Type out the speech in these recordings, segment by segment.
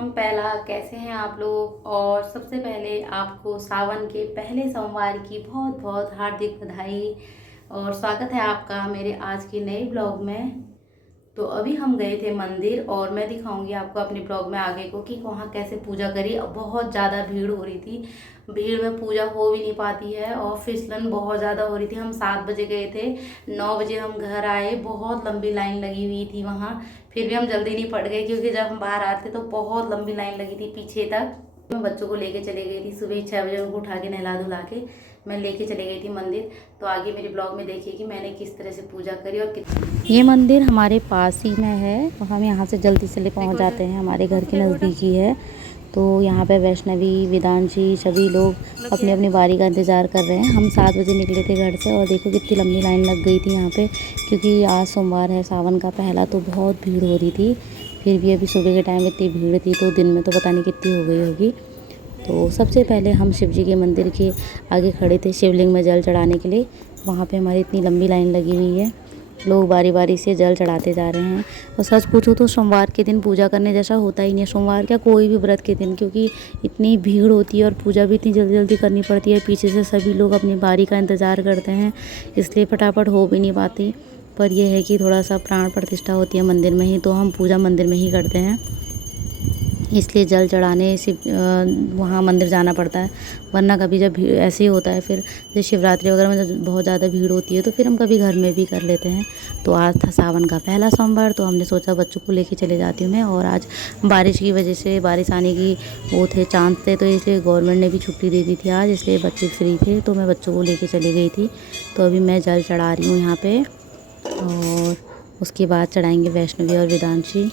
राम। पहला कैसे हैं आप लोग। और सबसे पहले आपको सावन के पहले सोमवार की बहुत बहुत हार्दिक बधाई और स्वागत है आपका मेरे आज के नए ब्लॉग में। तो अभी हम गए थे मंदिर और मैं दिखाऊंगी आपको अपने ब्लॉग में आगे को कि वहाँ कैसे पूजा करी। बहुत ज़्यादा भीड़ हो रही थी, भीड़ में पूजा हो भी नहीं पाती है और फिसलन बहुत ज़्यादा हो रही थी। हम 7 बजे गए थे, 9 बजे हम घर आए। बहुत लंबी लाइन लगी हुई थी वहाँ, फिर भी हम जल्दी नहीं पड़ गए क्योंकि जब हम बाहर आते तो बहुत लंबी लाइन लगी थी पीछे तक। मैं बच्चों को लेके चले गई थी, सुबह 6 बजे उनको उठा के नहला धुला के मैं लेके चले गई थी मंदिर। तो आगे मेरे ब्लॉग में देखिए कि मैंने किस तरह से पूजा करी और ये मंदिर हमारे पास ही में है तो हम यहाँ से जल्दी से पहुँच जाते हैं, हमारे घर के नज़दीक ही है। तो यहाँ पे वैष्णवी, वेदांशी सभी लोग अपनी अपनी बारी का इंतज़ार कर रहे हैं। हम 7 बजे निकले थे घर से और देखो कितनी लंबी लाइन लग गई थी यहाँ पे, क्योंकि आज सोमवार है सावन का पहला, तो बहुत भीड़ हो रही थी। फिर भी अभी सुबह के टाइम इतनी भीड़ थी तो दिन में तो पता नहीं कितनी हो गई होगी। तो सबसे पहले हम शिव जी के मंदिर के आगे खड़े थे शिवलिंग में जल चढ़ाने के लिए। वहाँ पे हमारी इतनी लंबी लाइन लगी हुई है, लोग बारी बारी से जल चढ़ाते जा रहे हैं। और सच पूछो तो सोमवार के दिन पूजा करने जैसा होता ही नहीं है, सोमवार क्या कोई भी व्रत के दिन, क्योंकि इतनी भीड़ होती है और पूजा भी इतनी जल्दी जल्दी करनी पड़ती है। पीछे से सभी लोग अपनी बारी का इंतज़ार करते हैं, इसलिए फटाफट हो भी नहीं पाती। पर यह है कि थोड़ा सा प्राण प्रतिष्ठा होती है मंदिर में ही, तो हम पूजा मंदिर में ही करते हैं, इसलिए जल चढ़ाने से वहाँ मंदिर जाना पड़ता है। वरना कभी जब ऐसे ही होता है, फिर जैसे शिवरात्रि वगैरह में जब बहुत ज़्यादा भीड़ होती है तो फिर हम कभी घर में भी कर लेते हैं। तो आज था सावन का पहला सोमवार, तो हमने सोचा बच्चों को लेके चले जाती हूँ मैं। और आज बारिश की वजह से, बारिश आने की वो थे चांस थे, तो इसलिए गवर्नमेंट ने भी छुट्टी दे दी थी आज, इसलिए बच्चे फ्री थे तो मैं बच्चों को लेके चली गई थी। तो अभी मैं जल चढ़ा रही हूँ यहाँ पर और उसके बाद चढ़ाएँगे वैष्णवी और वेदांशी।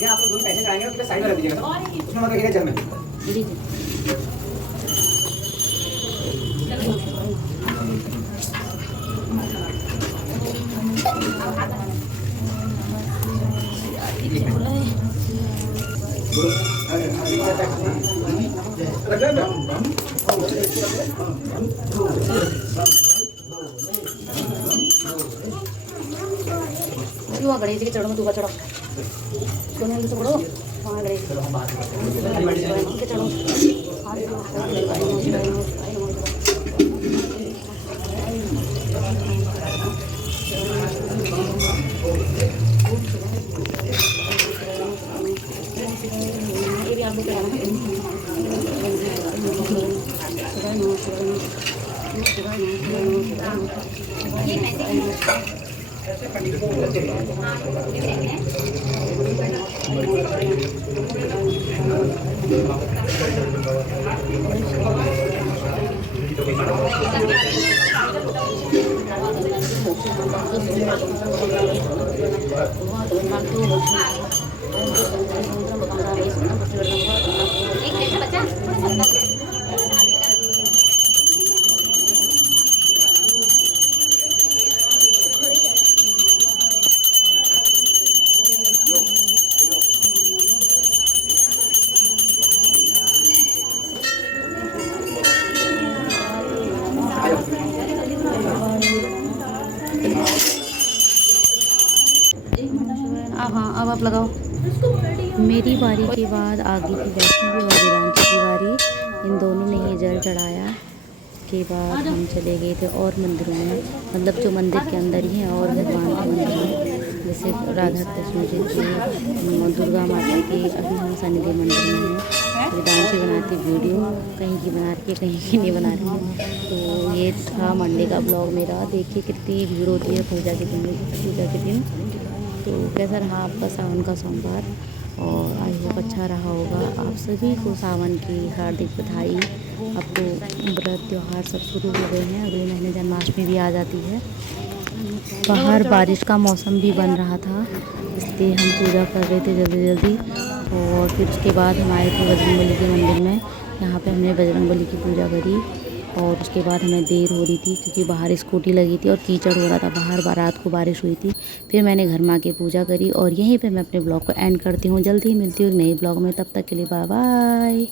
आप लोग जो पैसे चढ़ाएंगे उसके साइड में रख दीजिएगा, उसमें मत रखिएगा जल में। जी जी। गणेश जी के चरणों में दूबा चढ़ो, दोनों से पढ़ो वहाँ गणेश के चढ़ो। ये भी आप लोग हाँ अब आप लगाओ। मेरी बारी के बाद आगे की वैष्णवी और वेदांशी की बारी। इन दोनों ने ही जल चढ़ाया के बाद हम चले गए थे और मंदिरों में, मतलब जो मंदिर के अंदर ही हैं और भगवान के मंदिर में, जैसे राधा कृष्ण जी की, दुर्गा माता की। अभी हम शनिदेव मंदिर में हैं वीडियो कहीं की बना रही है, कहीं की नहीं बना रही है। तो ये था मंडे का ब्लॉग मेरा। देखिए कितनी भीड़ होती है पूजा के दिन। तो कैसा रहा आपका सावन का सोमवार, और आई होप अच्छा रहा होगा। आप सभी को सावन की हार्दिक बधाई। अब तो व्रत त्यौहार सब शुरू हो गए हैं, अगले महीने जन्माष्टमी भी आ जाती है। बाहर बारिश का मौसम भी बन रहा था, इसलिए हम पूजा कर रहे थे जल्दी। और फिर उसके बाद हम आए थे बजरंगबली के मंदिर में। यहाँ पे हमने बजरंगबली की पूजा करी, और उसके बाद हमें देर हो रही थी क्योंकि बाहर स्कूटी लगी थी और कीचड़ हो रहा था बाहर। रात को बारिश हुई थी। फिर मैंने घर में आके पूजा करी, और यहीं पे मैं अपने ब्लॉग को एंड करती हूँ। जल्दी ही मिलती हूँ नए ब्लॉग में, तब तक के लिए बाय बाय।